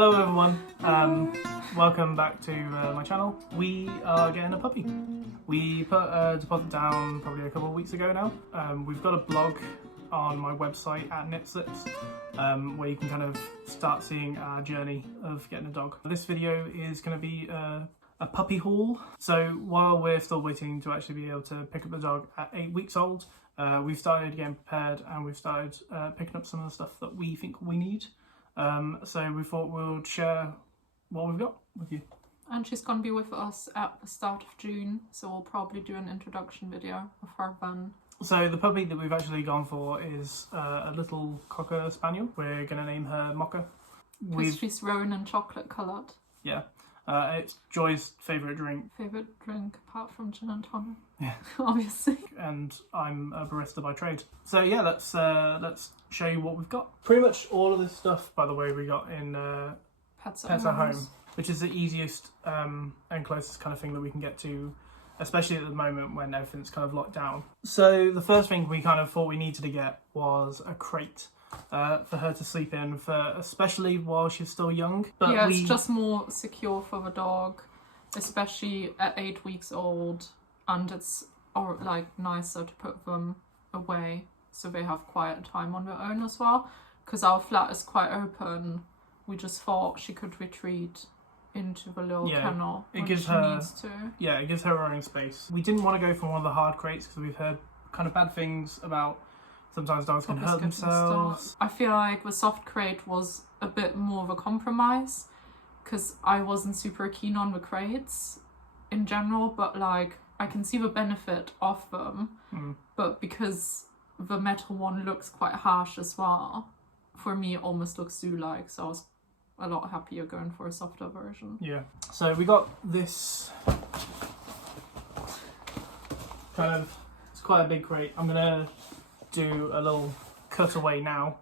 Hello everyone, welcome back to my channel. We are getting a puppy. We put a deposit down probably a couple of weeks ago now. We've got a blog on my website at Knitslips where you can kind of start seeing our journey of getting a dog. This video is going to be a puppy haul. So while we're still waiting to actually be able to pick up the dog at 8 weeks old, we've started getting prepared and we've started picking up some of the stuff that we think we need. So we thought we'll share what we've got with you. And she's going to be with us at the start of June, so we'll probably do an introduction video of her then. So the puppy that we've actually gone for is a little Cocker Spaniel. We're going to name her Mocha. Because she's roan and chocolate coloured. Yeah. It's Joy's favourite drink. Favourite drink apart from gin and tonic. Yeah. Obviously. And I'm a barista by trade. So yeah, let's show you what we've got. Pretty much all of this stuff, by the way, we got in Pets at Home, which is the easiest and closest kind of thing that we can get to, especially at the moment when everything's kind of locked down. So the first thing we kind of thought we needed to get was a crate. For her to sleep in, for especially while she's still young. But yeah, it's just more secure for the dog, especially at 8 weeks old, and it's like nicer to put them away so they have quiet time on their own as well. Because our flat is quite open, we just thought she could retreat into the little kennel when she needs to. Yeah, it gives her her own space. We didn't want to go for one of the hard crates because we've heard kind of bad things about. Sometimes dogs can hurt themselves. I feel like the soft crate was a bit more of a compromise because I wasn't super keen on the crates in general, but like I can see the benefit of them. But because the metal one looks quite harsh as well, for me it almost looks zoo-like, so I was a lot happier going for a softer version. Yeah. So we got this kind of, it's quite a big crate. I'm gonna do a little cutaway now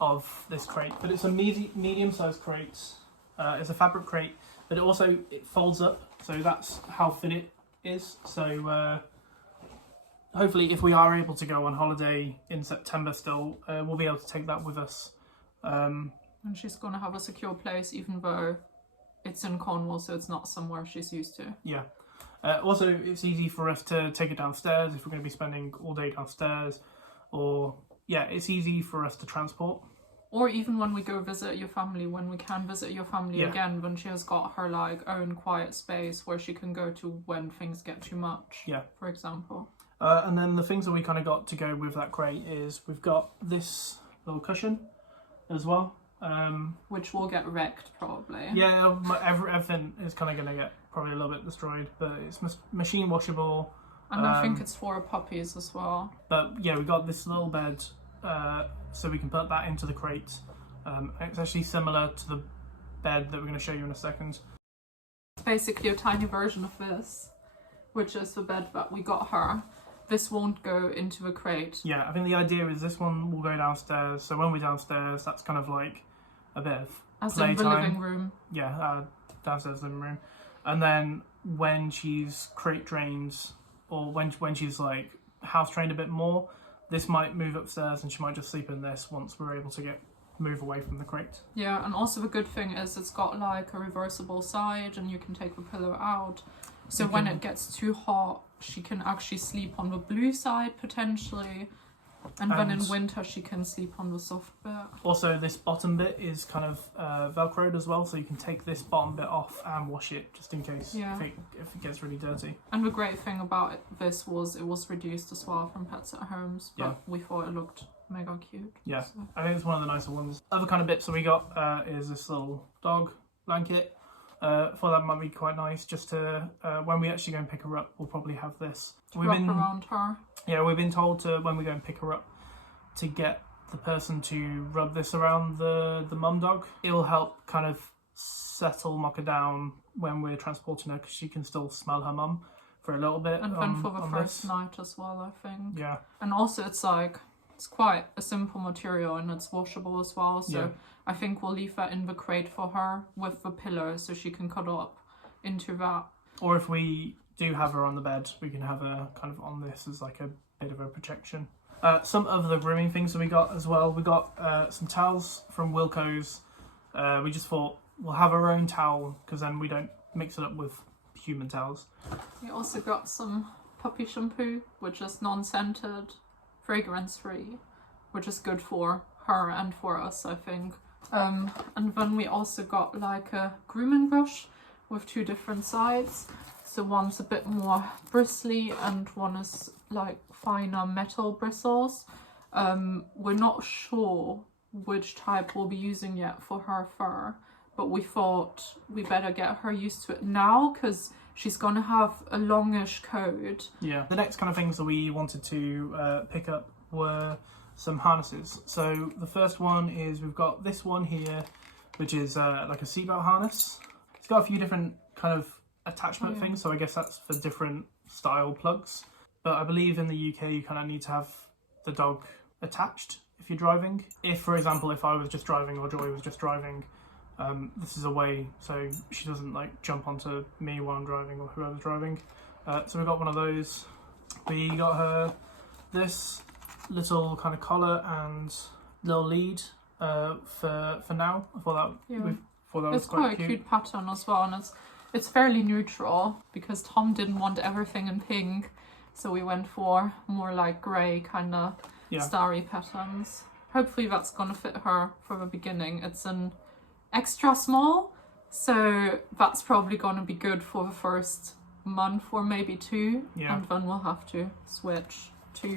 of this crate, but it's a medium-sized crate. It's a fabric crate, but it folds up, so that's how thin it is. So hopefully, if we are able to go on holiday in September still, we'll be able to take that with us. And she's gonna have a secure place, even though it's in Cornwall, so it's not somewhere she's used to. Yeah. Also, it's easy for us to take it downstairs if we're going to be spending all day downstairs, or yeah, it's easy for us to transport. Or even when we go visit your family, when we can visit your family again, when she has got her like own quiet space where she can go to when things get too much. Yeah. For example. And then the things that we kind of got to go with that crate is we've got this little cushion as well. Which will get wrecked probably. Yeah, everything is kind of going to get probably a little bit destroyed, but it's machine washable. And I think it's for puppies as well. But yeah, we got this little bed so we can put that into the crate. It's actually similar to the bed that we're going to show you in a second. It's basically a tiny version of this, which is the bed that we got her. This won't go into the crate. Yeah, I think the idea is this one will go downstairs, so when we're downstairs, that's kind of like a bit of as playtime. In the living room. Yeah, downstairs living room. And then when she's crate trained, or when she's like house trained a bit more, this might move upstairs and she might just sleep in this once we're able to move away from the crate. Yeah, and also the good thing is it's got like a reversible side and you can take the pillow out. So when it gets too hot, she can actually sleep on the blue side potentially. And then in winter she can sleep on the soft bit. Also, this bottom bit is kind of velcroed as well, so you can take this bottom bit off and wash it just in case if it gets really dirty. And the great thing about this was it was reduced as well from Pets at Homes, but we thought it looked mega cute. Yeah, so. I think it's one of the nicer ones. Other kind of bits that we got is this little dog blanket. Thought that might be quite nice just to, when we actually go and pick her up, we'll probably have this. Wrap around her. Yeah, we've been told to, when we go and pick her up, to get the person to rub this around the mum dog. It'll help kind of settle Mocha down when we're transporting her because she can still smell her mum for a little bit. And then for the first night as well, I think. Yeah. And also it's quite a simple material and it's washable as well, so I think we'll leave that in the crate for her with the pillow so she can cuddle up into that. Or if we do have her on the bed, we can have her kind of on this as like a bit of a protection. Some of the grooming things that we got as well. We got some towels from Wilko's. we just thought we'll have our own towel because then we don't mix it up with human towels. We also got some puppy shampoo, which is non-scented, fragrance-free, which is good for her and for us, I think. And then we also got like a grooming brush with 2 different sides. So one's a bit more bristly and one is like finer metal bristles. We're not sure which type we'll be using yet for her fur, but we thought we better get her used to it now because she's gonna have a longish coat. Yeah. The next kind of things that we wanted to pick up were some harnesses. So the first one is we've got this one here, which is like a seatbelt harness. It's got a few different kind of attachment things, so I guess that's for different style plugs. But I believe in the UK you kind of need to have the dog attached if you're driving. If, for example, if I was just driving or Joy was just driving, this is a way so she doesn't like jump onto me while I'm driving or whoever's driving. So we got one of those. We got her this little kind of collar and little lead for now. I thought that was quite a cute pattern as well, and it's fairly neutral because Tom didn't want everything in pink, so we went for more like grey kind of starry patterns. Hopefully that's gonna fit her for the beginning. It's an extra small, so that's probably gonna be good for the first month or maybe 2, and then we'll have to switch to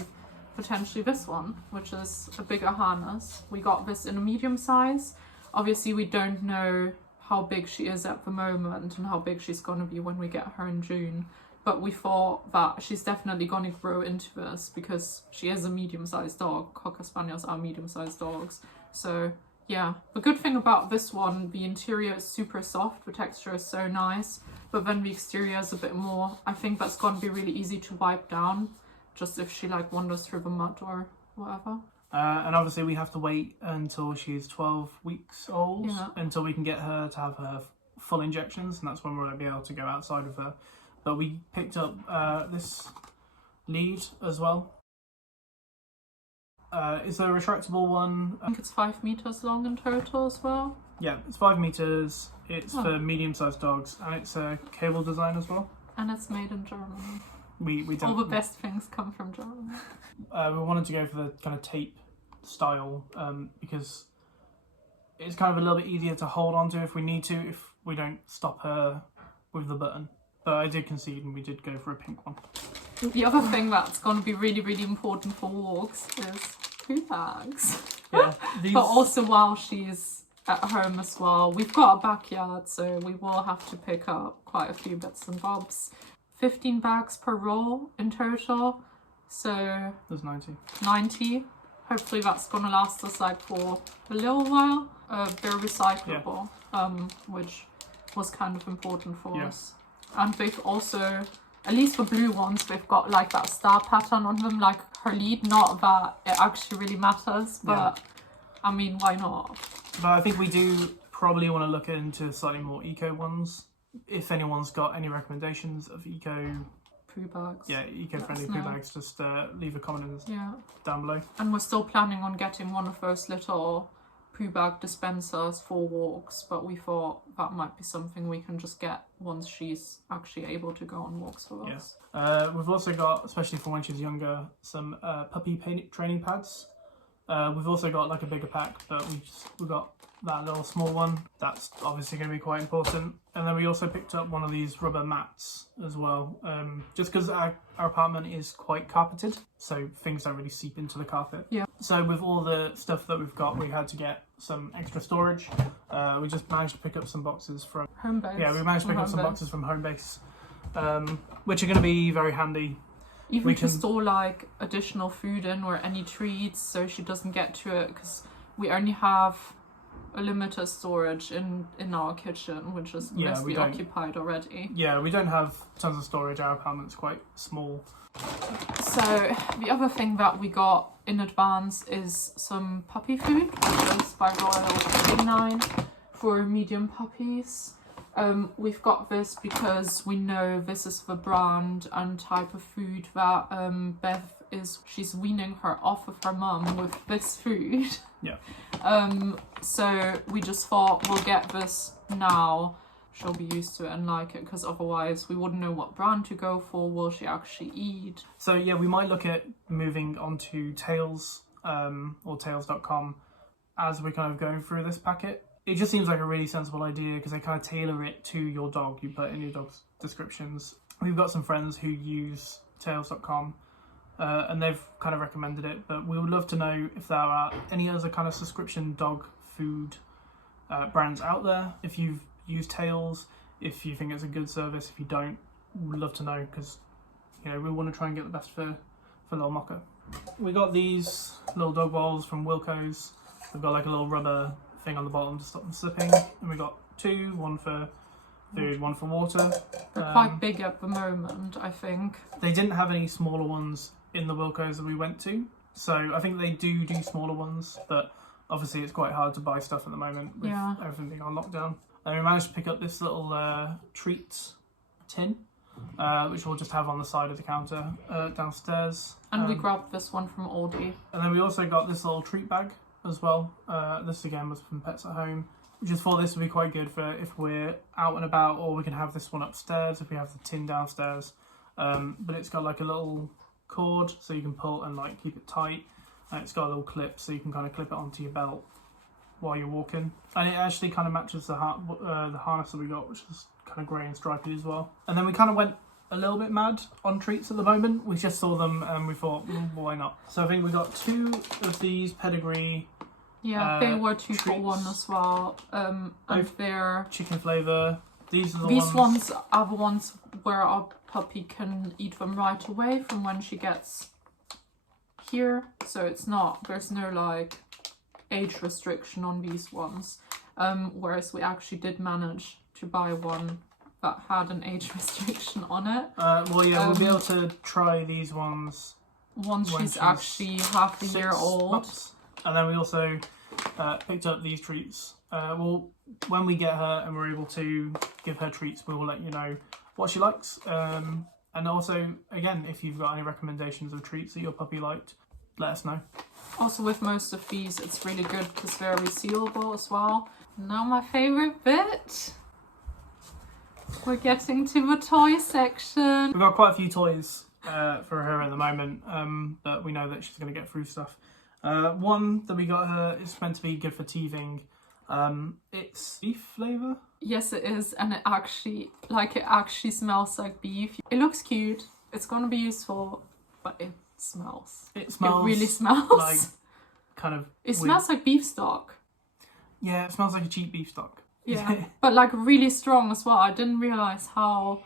potentially this one, which is a bigger harness. We got this in a medium size. Obviously we don't know how big she is at the moment and how big she's going to be when we get her in June, but we thought that she's definitely going to grow into this because she is a medium-sized dog. Cocker Spaniels are medium-sized dogs. So yeah, the good thing about this one, the interior is super soft, the texture is so nice, but then the exterior is a bit more, I think that's going to be really easy to wipe down, just if she like wanders through the mud or whatever. And obviously we have to wait until she's 12 weeks old until we can get her to have her full injections, and that's when we're going to be able to go outside with her. But we picked up this lead as well. It's a retractable one. I think it's 5 meters long in total as well. Yeah, it's 5 meters. It's for medium-sized dogs, and it's a cable design as well. And it's made in Germany. We don't, all the best things come from Germany. We wanted to go for the kind of tape style because it's kind of a little bit easier to hold on to if we need to, if we don't stop her with the button. But I did concede and we did go for a pink one. The other thing that's going to be really, really important for walks is poo bags. Yeah, but also while she's at home as well. We've got a backyard, so we will have to pick up quite a few bits and bobs. 15 bags per roll in total, so there's 90. Hopefully that's gonna last us like for a little while. They're recyclable, which was kind of important for us. And they've also, at least the blue ones, they've got like that star pattern on them, like her lead. Not that it actually really matters, but I mean, why not? But I think we do probably want to look into slightly more eco ones. If anyone's got any recommendations of eco poo bags, eco-friendly poo bags, just leave a comment down below. And we're still planning on getting one of those little poo bag dispensers for walks, but we thought that might be something we can just get once she's actually able to go on walks with us. We've also got, especially for when she's younger, some puppy training pads. We've also got like a bigger pack, but we've got that little small one. That's obviously going to be quite important. And then we also picked up one of these rubber mats as well, just because our apartment is quite carpeted, so things don't really seep into the carpet. Yeah. So with all the stuff that we've got, we had to get some extra storage. We just managed to pick up some boxes from Homebase. Yeah, we managed to pick up some boxes from Homebase, which are going to be very handy. Even to store like additional food in or any treats, so she doesn't get to it, because we only have a limited storage in our kitchen, which is mostly occupied already. Yeah, we don't have tons of storage. Our apartment's quite small. So the other thing that we got in advance is some puppy food, which is by Royal Canine for medium puppies. We've got this because we know this is the brand and type of food that Bev she's weaning her off of her mum with this food. Yeah. So we just thought we'll get this now. She'll be used to it and like it, because otherwise we wouldn't know what brand to go for. Will she actually eat? So yeah, we might look at moving on to Tails or Tails.com as we're kind of going through this packet. It just seems like a really sensible idea because they kind of tailor it to your dog. You put in your dog's descriptions. We've got some friends who use Tails.com and they've kind of recommended it, but we would love to know if there are any other kind of subscription dog food brands out there. If you've used Tails, if you think it's a good service, if you don't, we'd love to know, because you know we want to try and get the best for little Mocha. We got these little dog bowls from Wilco's. We've got like a little rubber thing on the bottom to stop them slipping, and we got two, one for food, one for water. They're quite big at the moment, I think. They didn't have any smaller ones in the Wilco's that we went to, so I think they do smaller ones, but obviously it's quite hard to buy stuff at the moment with everything being on lockdown. And we managed to pick up this little treats tin, which we'll just have on the side of the counter downstairs. And we grabbed this one from Aldi. And then we also got this little treat bag as well. This again was from Pets at Home. We just thought this would be quite good for if we're out and about, or we can have this one upstairs if we have the tin downstairs. But it's got like a little cord so you can pull and like keep it tight. And it's got a little clip so you can kind of clip it onto your belt while you're walking, and it actually kind of matches the harness that we got, which is kind of grey and stripy as well. And then we kind of went a little bit mad on treats at the moment. We just saw them and we thought, why not? So I think we got two of these pedigree. Yeah, they were 2 for treats. 1 as well. And they're chicken flavour. These are these ones are the ones where our puppy can eat them right away from when she gets here. So it's not, there's no like age restriction on these ones, whereas we actually did manage to buy one that had an age restriction on it. Well, yeah, we'll be able to try these ones once she's actually half a year old. Months. And then we also picked up these treats. Well, when we get her and we're able to give her treats, we will let you know what she likes. And also, again, if you've got any recommendations of treats that your puppy liked, let us know. Also, with most of these, it's really good because they're resealable as well. Now my favourite bit. We're getting to the toy section. We've got quite a few toys for her at the moment, but we know that she's going to get through stuff. One that we got her is meant to be good for teething. It's beef flavour. Yes, it is, and it actually smells like beef. It looks cute. It's going to be useful, but it smells. It really smells like kind of. It smells like beef stock. Yeah, it smells like a cheap beef stock. Yeah, but like really strong as well. I didn't realize how.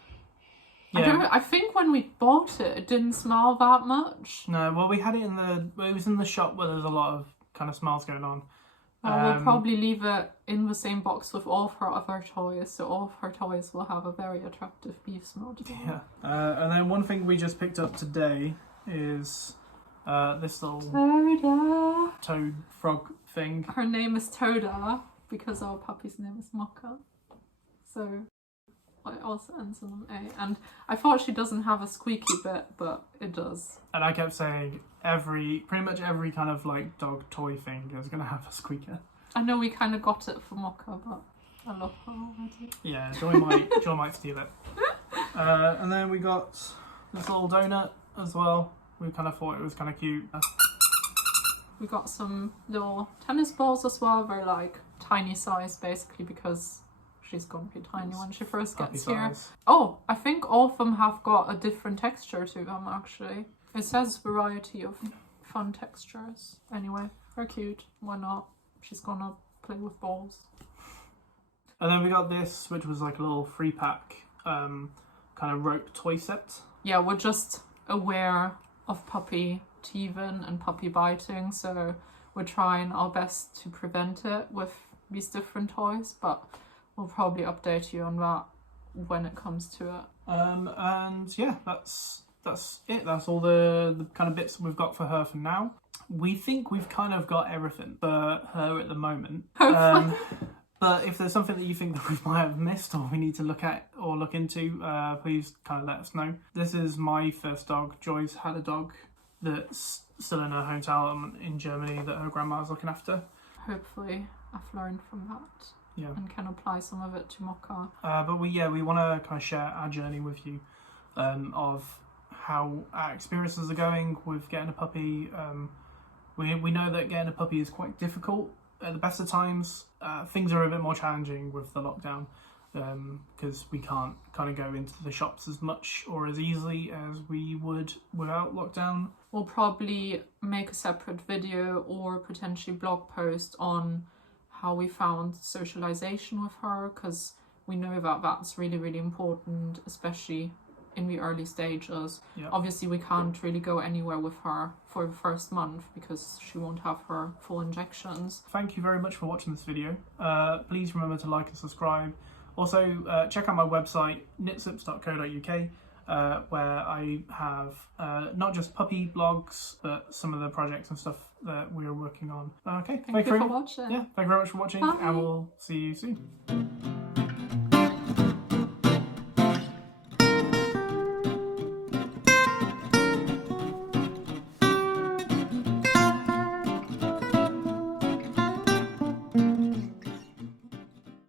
Yeah. I think when we bought it, it didn't smell that much. No, well, we had it it was in the shop where there's a lot of kind of smells going on. We'll probably leave it in the same box with all of her other toys, so all of her toys will have a very attractive beef smell to them. Yeah, and then one thing we just picked up today is this little toad frog thing. Her name is Toda because our puppy's name is Mocha. So it also ends on an A. And I thought she doesn't have a squeaky bit, but it does. And I kept saying pretty much every kind of like dog toy thing is going to have a squeaker. I know we kind of got it for Mocha, but I love her already. Yeah, Joy might steal it. And then we got this little donut as well. We kind of thought it was kind of cute. We got some little tennis balls as well. They're like tiny size basically because she's going to be tiny when she first gets here. Oh, I think all of them have got a different texture to them actually. It says variety of fun textures. Anyway, they're cute. Why not? She's gonna play with balls. And then we got this, which was like a little 3-pack kind of rope toy set. Yeah, we're just aware of puppy teething and puppy biting, so we're trying our best to prevent it with these different toys, but we'll probably update you on that when it comes to it. And yeah, that's it. That's all the kind of bits we've got for her for now. We think we've kind of got everything for her at the moment. But if there's something that you think that we might have missed or we need to look at or look into, please kind of let us know. This is my first dog. Joy's had a dog that's still in her hometown in Germany that her grandma's looking after. Hopefully I've learned from that. Yeah. And can apply some of it to Mocha. But we want to kind of share our journey with you of how our experiences are going with getting a puppy. We know that getting a puppy is quite difficult at the best of times. Things are a bit more challenging with the lockdown because we can't kind of go into the shops as much or as easily as we would without lockdown. We'll probably make a separate video or potentially blog post on how we found socialization with her, because we know that that's really, really important, especially in the early stages. Yep. Obviously we can't really go anywhere with her for the first month because she won't have her full injections. Thank you very much for watching this video. Please remember to like and subscribe. Also check out my website knitzips.co.uk where I have not just puppy blogs but some of the projects and stuff that we're working on. Okay, Thank you for watching. Yeah, thank you very much for watching. Bye. And we'll see you soon.